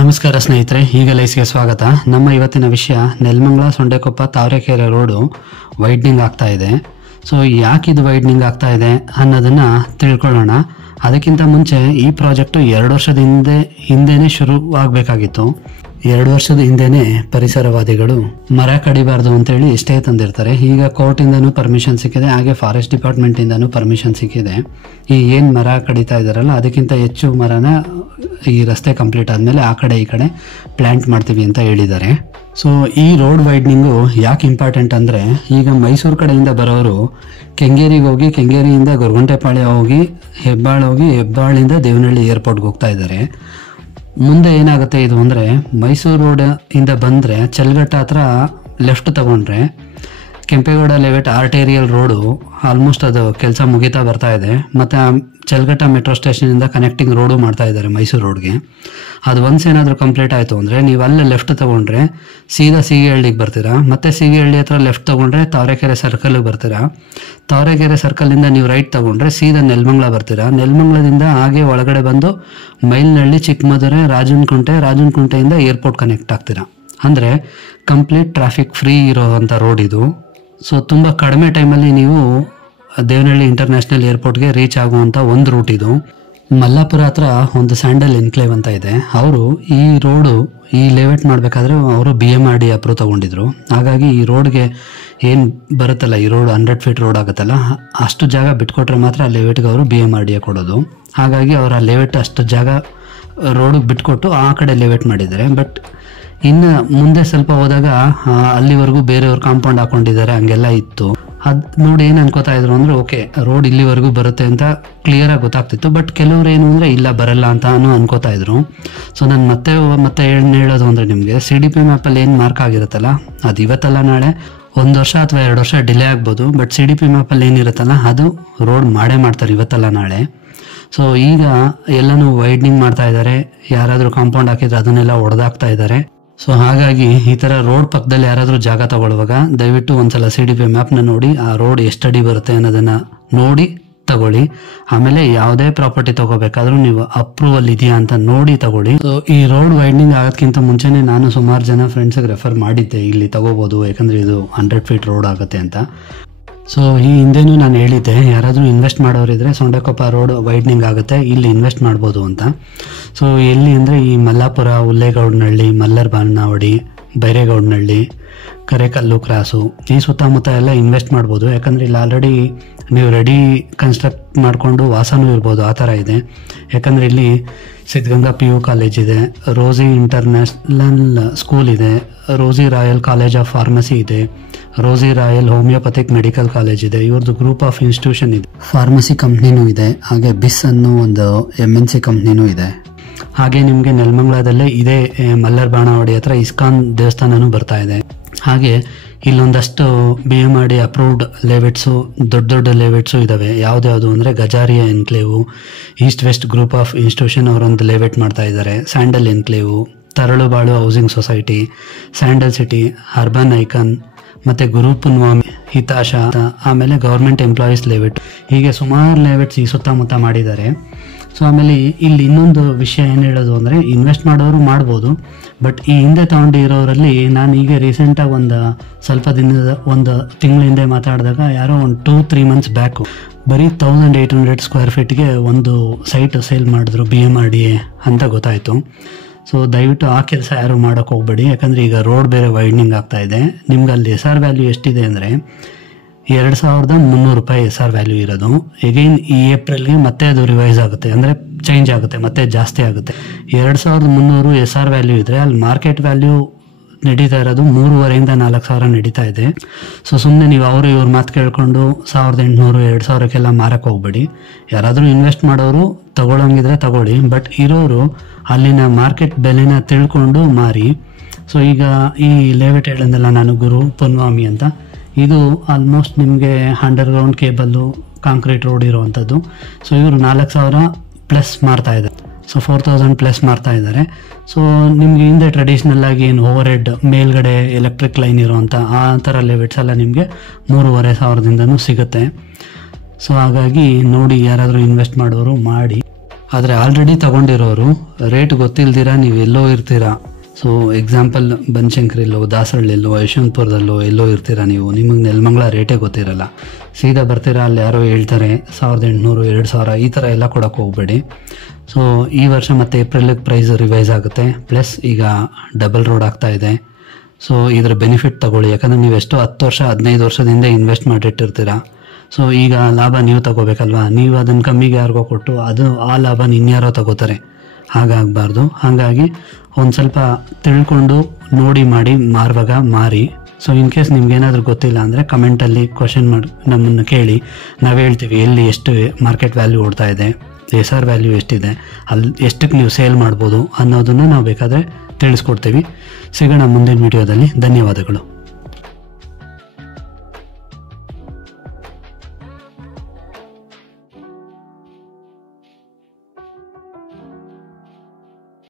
ನಮಸ್ಕಾರ ಸ್ನೇಹಿತರೆ, ಈಗ ಲೈಸ್ಗೆ ಸ್ವಾಗತ. ನಮ್ಮ ಇವತ್ತಿನ ವಿಷಯ ನೆಲಮಂಗಲ ಸೊಂಡೆಕೊಪ್ಪ ತಾವರೆಕೆರೆ ರೋಡು ವೈಡ್ನಿಂಗ್ ಆಗ್ತಾ ಇದೆ. ಸೊ ಯಾಕೆ ಇದು ವೈಡ್ನಿಂಗ್ ಆಗ್ತಾ ಇದೆ ಅನ್ನೋದನ್ನ ತಿಳ್ಕೊಳ್ಳೋಣ. ಅದಕ್ಕಿಂತ ಮುಂಚೆ ಈ ಪ್ರಾಜೆಕ್ಟು 2 ವರ್ಷದ ಹಿಂದೆನೇ ಶುರು ಆಗಬೇಕಾಗಿತ್ತು. 2 ವರ್ಷದ ಹಿಂದೆನೆ ಪರಿಸರವಾದಿಗಳು ಮರ ಕಡಿಬಾರ್ದು ಅಂತೇಳಿ ಇಷ್ಟೇ ತಂದಿರ್ತಾರೆ. ಈಗ ಕೋರ್ಟಿಂದನೂ ಪರ್ಮಿಷನ್ ಸಿಕ್ಕಿದೆ, ಹಾಗೆ ಫಾರೆಸ್ಟ್ ಡಿಪಾರ್ಟ್ಮೆಂಟ್ ಇಂದನೂ ಪರ್ಮಿಷನ್ ಸಿಕ್ಕಿದೆ. ಈ ಏನ್ ಮರ ಕಡಿತಾ ಇದಾರಲ್ಲ ಅದಕ್ಕಿಂತ ಹೆಚ್ಚು ಮರನ ಈ ರಸ್ತೆ ಕಂಪ್ಲೀಟ್ ಆದ್ಮೇಲೆ ಆ ಕಡೆ ಈ ಕಡೆ ಪ್ಲಾಂಟ್ ಮಾಡ್ತೀವಿ ಅಂತ ಹೇಳಿದ್ದಾರೆ. ಸೊ ಈ ರೋಡ್ ವೈಡ್ನಿಂಗು ಯಾಕೆ ಇಂಪಾರ್ಟೆಂಟ್ ಅಂದ್ರೆ, ಈಗ ಮೈಸೂರು ಕಡೆಯಿಂದ ಬರೋರು ಕೆಂಗೇರಿಗೆ ಹೋಗಿ, ಕೆಂಗೇರಿಯಿಂದ ಗೊರಗುಂಟೆಪಾಳ್ಯ ಹೋಗಿ, ಹೆಬ್ಬಾಳ್ ಹೋಗಿ, ಹೆಬ್ಬಾಳಿಂದ ದೇವನಹಳ್ಳಿ ಏರ್ಪೋರ್ಟ್ಗೆ ಹೋಗ್ತಾ ಇದ್ದಾರೆ. ಮುಂದೆ ಏನಾಗುತ್ತೆ ಇದು ಅಂದ್ರೆ, ಮೈಸೂರು ರೋಡ್ ಇಂದ ಬಂದ್ರೆ ಚಲ್ಗಟ್ಟ ಹತ್ರ ಲೆಫ್ಟ್ ತಗೊಂಡ್ರೆ ಕೆಂಪೇಗೌಡ ಲೇಔಟ್ ಆರ್ಟೇರಿಯಲ್ ರೋಡು ಆಲ್ಮೋಸ್ಟ್ ಅದು ಕೆಲಸ ಮುಗಿತಾ ಬರ್ತಾ ಇದೆ. ಮತ್ತೆ ಚಲ್ಗಟ್ಟ ಮೆಟ್ರೋ ಸ್ಟೇಷನ್ ಇಂದ ಕನೆಕ್ಟಿಂಗ್ ರೋಡು ಮಾಡ್ತಾ ಇದ್ದಾರೆ ಮೈಸೂರು ರೋಡ್ಗೆ. ಅದು ಒನ್ಸ್ ಏನಾದರೂ ಕಂಪ್ಲೀಟ್ ಆಯಿತು ಅಂದರೆ ನೀವು ಅಲ್ಲೇ ಲೆಫ್ಟ್ ತಗೊಂಡ್ರೆ ಸೀದಾ ಸೀಗೆಹಳ್ಳಿಗೆ ಬರ್ತೀರಾ. ಮತ್ತೆ ಸೀಗೆಹಳ್ಳಿ ಹತ್ರ ಲೆಫ್ಟ್ ತಗೊಂಡ್ರೆ ತಾವರೆಕೆರೆ ಸರ್ಕಲ್ಗೆ ಬರ್ತೀರಾ. ತಾವರೆಕೆರೆ ಸರ್ಕಲಿಂದ ನೀವು ರೈಟ್ ತಗೊಂಡ್ರೆ ಸೀದಾ ನೆಲಮಂಗಲ ಬರ್ತೀರಾ. ನೆಲಮಂಗಲದಿಂದ ಹಾಗೆ ಒಳಗಡೆ ಬಂದು ಮೈಲ್ನಹಳ್ಳಿ, ಚಿಕ್ಕಮದುರೆ, ರಾಜನಕುಂಟೆಯಿಂದ ಏರ್ಪೋರ್ಟ್ ಕನೆಕ್ಟ್ ಆಗ್ತೀರಾ. ಅಂದರೆ ಕಂಪ್ಲೀಟ್ ಟ್ರಾಫಿಕ್ ಫ್ರೀ ಇರೋವಂಥ ರೋಡ್ ಇದು. ಸೊ ತುಂಬ ಕಡಿಮೆ ಟೈಮಲ್ಲಿ ನೀವು ದೇವನಹಳ್ಳಿ ಇಂಟರ್ನ್ಯಾಷನಲ್ ಏರ್ಪೋರ್ಟ್ಗೆ ರೀಚ್ ಆಗುವಂಥ ಒಂದು ರೂಟ್ ಇದು. ಮಲ್ಲಾಪುರ ಹತ್ರ ಒಂದು ಸ್ಯಾಂಡಲ್ ಎನ್ಕ್ಲೇವ್ ಅಂತ ಇದೆ. ಅವರು ಈ ರೋಡು ಈ ಲೇಔಟ್ ಮಾಡಬೇಕಾದ್ರೆ ಅವರು BMRD ಅಪ್ರೂವ್ ತಗೊಂಡಿದ್ರು. ಹಾಗಾಗಿ ಈ ರೋಡ್ಗೆ ಏನು ಬರುತ್ತಲ್ಲ, ಈ ರೋಡ್ 100 ಫೀಟ್ ರೋಡ್ ಆಗುತ್ತಲ್ಲ, ಅಷ್ಟು ಜಾಗ ಬಿಟ್ಕೊಟ್ರೆ ಮಾತ್ರ ಆ ಲೇಔಟ್ಗೆ ಅವರು BMRD ಕೊಡೋದು. ಹಾಗಾಗಿ ಅವರು ಆ ಲೇಔಟ್ ಅಷ್ಟು ಜಾಗ ರೋಡಿಗೆ ಬಿಟ್ಕೊಟ್ಟು ಆ ಕಡೆ ಲೇಔಟ್ ಮಾಡಿದ್ದಾರೆ. ಬಟ್ ಇನ್ನು ಮುಂದೆ ಸ್ವಲ್ಪ ಹೋದಾಗ ಅಲ್ಲಿವರೆಗೂ ಬೇರೆಯವ್ರು ಕಾಂಪೌಂಡ್ ಹಾಕೊಂಡಿದ್ದಾರೆ, ಹಂಗೆಲ್ಲ ಇತ್ತು. ಅದು ನೋಡಿ ಏನು ಅನ್ಕೋತಾ ಇದ್ರು ಅಂದ್ರೆ, ಓಕೆ ರೋಡ್ ಇಲ್ಲಿವರೆಗೂ ಬರುತ್ತೆ ಅಂತ ಕ್ಲಿಯರ್ ಆಗಿ ಗೊತ್ತಾಗ್ತಿತ್ತು. ಬಟ್ ಕೆಲವ್ರು ಏನು ಅಂದ್ರೆ ಇಲ್ಲ ಬರಲ್ಲ ಅಂತಾನು ಅನ್ಕೋತಾ ಇದ್ರು. ಸೊ ನಾನು ಮತ್ತೆ ಹೇಳೋದು ಅಂದ್ರೆ, ನಿಮಗೆ CDP ಮ್ಯಾಪಲ್ಲಿ ಏನು ಮಾರ್ಕ್ ಆಗಿರುತ್ತಲ್ಲ ಅದು ಇವತ್ತಲ್ಲ ನಾಳೆ 1 ವರ್ಷ ಅಥವಾ 2 ವರ್ಷ ಡಿಲೇ ಆಗ್ಬೋದು. ಬಟ್ CDP ಮ್ಯಾಪಲ್ಲಿ ಏನಿರುತ್ತಲ್ಲ ಅದು ರೋಡ್ ಮಾಡ್ತಾರೆ ಇವತ್ತಲ್ಲ ನಾಳೆ. ಸೊ ಈಗ ಎಲ್ಲನೂ ವೈಡ್ನಿಂಗ್ ಮಾಡ್ತಾ ಇದ್ದಾರೆ. ಯಾರಾದರೂ ಕಾಂಪೌಂಡ್ ಹಾಕಿದ್ರೆ ಅದನ್ನೆಲ್ಲ ಒಡೆದಾಕ್ತಾ ಇದ್ದಾರೆ. ಸೊ ಹಾಗಾಗಿ ಈ ಥರ ರೋಡ್ ಪಕ್ಕದಲ್ಲಿ ಯಾರಾದರೂ ಜಾಗ ತಗೊಳ್ಳುವಾಗ ದಯವಿಟ್ಟು ಒಂದ್ಸಲ CDP ಮ್ಯಾಪ್ನ ನೋಡಿ ಆ ರೋಡ್ ಎಷ್ಟು ಅಡಿ ಬರುತ್ತೆ ಅನ್ನೋದನ್ನ ನೋಡಿ ತಗೊಳ್ಳಿ. ಆಮೇಲೆ ಯಾವುದೇ ಪ್ರಾಪರ್ಟಿ ತಗೋಬೇಕಾದ್ರೂ ನೀವು ಅಪ್ರೂವಲ್ ಇದೆಯಾ ಅಂತ ನೋಡಿ ತಗೊಳ್ಳಿ. ಸೊ ಈ ರೋಡ್ ವೈಡ್ನಿಂಗ್ ಆಗೋದಕ್ಕಿಂತ ಮುಂಚೆನೆ ನಾನು ಸುಮಾರು ಜನ ಫ್ರೆಂಡ್ಸ್ಗೆ ರೆಫರ್ ಮಾಡಿದ್ದೆ, ಇಲ್ಲಿ ತಗೋಬಹುದು ಯಾಕಂದ್ರೆ ಇದು 100 ಫೀಟ್ ರೋಡ್ ಆಗುತ್ತೆ ಅಂತ. ಸೊ ಈ ಹಿಂದೆನೂ ನಾನು ಹೇಳಿದ್ದೆ, ಯಾರಾದರೂ ಇನ್ವೆಸ್ಟ್ ಮಾಡೋರಿದ್ರೆ ಸೊಂಡೆಕೊಪ್ಪ ರೋಡ್ ವೈಡ್ನಿಂಗ್ ಆಗುತ್ತೆ, ಇಲ್ಲಿ ಇನ್ವೆಸ್ಟ್ ಮಾಡ್ಬೋದು ಅಂತ. ಸೊ ಎಲ್ಲಿ ಅಂದರೆ ಈ ಮಲ್ಲಾಪುರ, ಹುಲ್ಲೇಗೌಡನಹಳ್ಳಿ, ಮಲ್ಲರ್ ಬಾಣಾವಡಿ, ಬೈರೇಗೌಡನಹಳ್ಳಿ, ಕರೇಕಲ್ಲು ಕ್ರಾಸು ಈ ಸುತ್ತಮುತ್ತ ಎಲ್ಲ ಇನ್ವೆಸ್ಟ್ ಮಾಡ್ಬೋದು. ಯಾಕಂದರೆ ಇಲ್ಲಿ ಆಲ್ರೆಡಿ ನೀವು ರೆಡಿ ಕನ್ಸ್ಟ್ರಕ್ಟ್ ಮಾಡಿಕೊಂಡು ವಾಸನೂ ಇರ್ಬೋದು, ಆ ಥರ ಇದೆ. ಯಾಕಂದರೆ ಇಲ್ಲಿ ಸಿದ್ಧಗಂಗಾ PU ಕಾಲೇಜ್ ಇದೆ, ರೋಸಿ ಇಂಟರ್ನ್ಯಾಷನಲ್ ಸ್ಕೂಲ್ ಇದೆ, ರೋಸಿ ರಾಯಲ್ ಕಾಲೇಜ್ ಆಫ್ ಫಾರ್ಮಸಿ ಇದೆ, ರೋಸಿ ರಾಯಲ್ ಹೋಮಿಯೋಪತಿಕ್ ಮೆಡಿಕಲ್ ಕಾಲೇಜ್ ಇದೆ. ಇವ್ರದ್ದು ಗ್ರೂಪ್ ಆಫ್ ಇನ್ಸ್ಟಿಟ್ಯೂಷನ್ ಇದೆ, ಫಾರ್ಮಸಿ ಕಂಪ್ನಿನೂ ಇದೆ, ಹಾಗೆ ಬಿಸ್ ಅನ್ನೋ ಒಂದು MNC ಕಂಪ್ನಿನೂ ಇದೆ. ಹಾಗೆ ನಿಮಗೆ ನೆಲಮಂಗಲದಲ್ಲೇ ಇದೇ ಮಲ್ಲರ್ ಬಾಣಾವಡಿ ಹತ್ರ ಇಸ್ಕಾನ್ ದೇವಸ್ಥಾನನೂ ಬರ್ತಾ ಇದೆ. ಹಾಗೆ ಇಲ್ಲೊಂದಷ್ಟು BMRD ಅಪ್ರೂವ್ಡ್ ಲೇಔಟ್ಸು, ದೊಡ್ಡ ಲೇಔಟ್ಸು ಇದಾವೆ. ಯಾವ್ದು ಅಂದ್ರೆ Gajaria enclave, east west group of institution ಅವರೊಂದು ಲೇಔಟ್ ಮಾಡ್ತಾ ಇದ್ದಾರೆ, sandal enclave, Taralabalu housing society, sandal city, urban icon, ಮತ್ತೆ ಗುರು ಪುನ್ವಾಮಿ, ಹಿತಾಶ, ಆಮೇಲೆ ಗವರ್ಮೆಂಟ್ ಎಂಪ್ಲಾಯೀಸ್ ಲೇಔಟ್, ಹೀಗೆ ಸುಮಾರು ಲೇಔಟ್ಸ್ ಈ ಸುತ್ತಮುತ್ತ ಮಾಡಿದ್ದಾರೆ. ಸೊ ಆಮೇಲೆ ಇಲ್ಲಿ ಇನ್ನೊಂದು ವಿಷಯ ಏನು ಹೇಳೋದು ಅಂದರೆ, ಇನ್ವೆಸ್ಟ್ ಮಾಡೋರು ಮಾಡ್ಬೋದು. ಬಟ್ ಈ ಹಿಂದೆ ತಗೊಂಡಿರೋರಲ್ಲಿ ನಾನು ಈಗ ರೀಸೆಂಟಾಗಿ ಒಂದು ತಿಂಗಳ ಹಿಂದೆ ಮಾತಾಡಿದಾಗ ಯಾರೋ ಒಂದು 2-3 ಮಂತ್ಸ್ ಬ್ಯಾಕು ಬರೀ 1800 ಸ್ಕ್ವೇರ್ ಫೀಟ್ಗೆ ಒಂದು ಸೈಟ್ ಸೇಲ್ ಮಾಡಿದ್ರು BMRD ಅಂತ ಗೊತ್ತಾಯಿತು. ಸೊ ದಯವಿಟ್ಟು ಆ ಕೆಲಸ ಯಾರು ಮಾಡೋಕ್ಕೆ ಹೋಗ್ಬೇಡಿ. ಯಾಕಂದರೆ ಈಗ ರೋಡ್ ಬೇರೆ ವೈಡ್ನಿಂಗ್ ಆಗ್ತಾ ಇದೆ. ನಿಮ್ಗೆ ಅಲ್ಲಿ SR ವ್ಯಾಲ್ಯೂ ಎಷ್ಟಿದೆ ಅಂದರೆ 2300 ರೂಪಾಯಿ SR ವ್ಯಾಲ್ಯೂ ಇರೋದು. ಎಗೈನ್ ಈ ಏಪ್ರಿಲ್ಗೆ ಮತ್ತೆ ಅದು ರಿವೈಸ್ ಆಗುತ್ತೆ, ಅಂದರೆ ಚೇಂಜ್ ಆಗುತ್ತೆ, ಮತ್ತೆ ಜಾಸ್ತಿ ಆಗುತ್ತೆ. 2300 SR ವ್ಯಾಲ್ಯೂ ಇದ್ರೆ ಅಲ್ಲಿ ಮಾರ್ಕೆಟ್ ವ್ಯಾಲ್ಯೂ ನಡೀತಾ ಇರೋದು 3,500 ಇಂದ 4,000 ನಡೀತಾ ಇದೆ. ಸೊ ಸುಮ್ಮನೆ ನೀವು ಇವ್ರ ಮಾತು ಕೇಳ್ಕೊಂಡು 1,800-2,000ಕ್ಕೆಲ್ಲ ಮಾರಕ್ಕೆ ಹೋಗ್ಬೇಡಿ. ಯಾರಾದರೂ ಇನ್ವೆಸ್ಟ್ ಮಾಡೋರು ತಗೊಳ್ಳೋಂಗಿದ್ರೆ ತಗೊಳ್ಳಿ, ಬಟ್ ಇರೋರು ಅಲ್ಲಿನ ಮಾರ್ಕೆಟ್ ಬೆಲೆನ ತಿಳ್ಕೊಂಡು ಮಾರಿ. ಸೊ ಈಗ ಈ ಲೇಔಟ್ ಹೇಳಿದ್ನಲ್ಲ ನಾನು, ಗುರು ಪುನ್ವಾಮಿ ಅಂತ, ಇದು ಆಲ್ಮೋಸ್ಟ್ ನಿಮಗೆ ಅಂಡರ್ಗ್ರೌಂಡ್ ಕೇಬಲ್ಲು, ಕಾಂಕ್ರೀಟ್ ರೋಡ್ ಇರುವಂಥದ್ದು. ಸೊ ಇವರು 4,000 ಪ್ಲಸ್ ಮಾರ್ತಾ ಇದ್ದಾರೆ. ಸೊ 4,000 ಪ್ಲಸ್ ಮಾರ್ತಾ ಇದ್ದಾರೆ. ಸೊ ನಿಮಗೆ ಹಿಂದೆ ಟ್ರೆಡಿಷ್ನಲ್ ಆಗಿ ಏನು ಓವರ್ ಹೆಡ್ ಮೇಲ್ಗಡೆ ಎಲೆಕ್ಟ್ರಿಕ್ ಲೈನ್ ಇರುವಂಥ ಆ ಥರ ಲೇಔಟ್ಸ್ ಎಲ್ಲ ನಿಮಗೆ 3,500ದಿಂದನೂ ಸಿಗುತ್ತೆ. ಸೊ ಹಾಗಾಗಿ ನೋಡಿ, ಯಾರಾದರೂ ಇನ್ವೆಸ್ಟ್ ಮಾಡೋರು ಮಾಡಿ. ಆದರೆ ಆಲ್ರೆಡಿ ತಗೊಂಡಿರೋರು ರೇಟ್ ಗೊತ್ತಿಲ್ದಿರ ನೀವು ಎಲ್ಲೋ ಇರ್ತೀರಾ. ಸೊ ಎಕ್ಸಾಂಪಲ್ ಬನಶಂಕರಿಲ್ಲೋ, ದಾಸರಳ್ಳಿಲ್ಲೋ, ಯಶವಂತಪುರದಲ್ಲೋ ಎಲ್ಲೋ ಇರ್ತೀರಾ ನೀವು, ನಿಮಗೆ ನೆಲಮಂಗಲ ರೇಟೇ ಗೊತ್ತಿರಲ್ಲ. ಸೀದಾ ಬರ್ತೀರಾ, ಅಲ್ಲಿ ಯಾರೋ ಹೇಳ್ತಾರೆ 1800, 2000 ಈ ಥರ ಎಲ್ಲ ಕೊಡೋಕೆ ಹೋಗಬೇಡಿ. ಸೊ ಈ ವರ್ಷ ಮತ್ತೆ ಏಪ್ರಿಲಿಗೆ ಪ್ರೈಸ್ ರಿವೈಸ್ ಆಗುತ್ತೆ. ಪ್ಲಸ್ ಈಗ ಡಬಲ್ ರೋಡ್ ಆಗ್ತಾ ಇದೆ. ಸೊ ಇದರ ಬೆನಿಫಿಟ್ ತಗೊಳ್ಳಿ. ಯಾಕಂದರೆ ನೀವು ಎಷ್ಟೋ 10 ವರ್ಷ 15 ವರ್ಷದಿಂದ ಇನ್ವೆಸ್ಟ್ ಮಾಡಿಟ್ಟಿರ್ತೀರಾ. ಸೊ ಈಗ ಲಾಭ ನೀವು ತಗೋಬೇಕಲ್ವಾ, ನೀವು ಅದನ್ನು ಕಮ್ಮಿಗೆ ಯಾರಿಗೋ ಕೊಟ್ಟು ಆ ಲಾಭನ ಇನ್ಯಾರೋ ತಗೋತಾರೆ. ಹಾಗಾಗಬಾರ್ದು. ಹಾಗಾಗಿ ಒಂದು ಸ್ವಲ್ಪ ತಿಳ್ಕೊಂಡು ನೋಡಿ ಮಾಡಿ ಮಾರುವಾಗ ಮಾರಿ. ಸೊ ಇನ್ ಕೇಸ್ ನಿಮ್ಗೇನಾದರೂ ಗೊತ್ತಿಲ್ಲ ಅಂದರೆ ಕಮೆಂಟಲ್ಲಿ ಕ್ವಶನ್ ಮಾಡಿ ನಮ್ಮನ್ನು ಕೇಳಿ, ನಾವು ಹೇಳ್ತೀವಿ ಎಲ್ಲಿ ಎಷ್ಟು ಮಾರ್ಕೆಟ್ ವ್ಯಾಲ್ಯೂ ಓಡ್ತಾ ಇದೆ, SR ವ್ಯಾಲ್ಯೂ ಎಷ್ಟಿದೆ, ಅಲ್ಲಿ ಎಷ್ಟಕ್ಕೆ ನೀವು ಸೇಲ್ ಮಾಡ್ಬೋದು ಅನ್ನೋದನ್ನು ನಾವು ಬೇಕಾದರೆ ತಿಳಿಸ್ಕೊಡ್ತೀವಿ. ಸಿಗೋಣ ಮುಂದಿನ ವಿಡಿಯೋದಲ್ಲಿ. ಧನ್ಯವಾದಗಳು.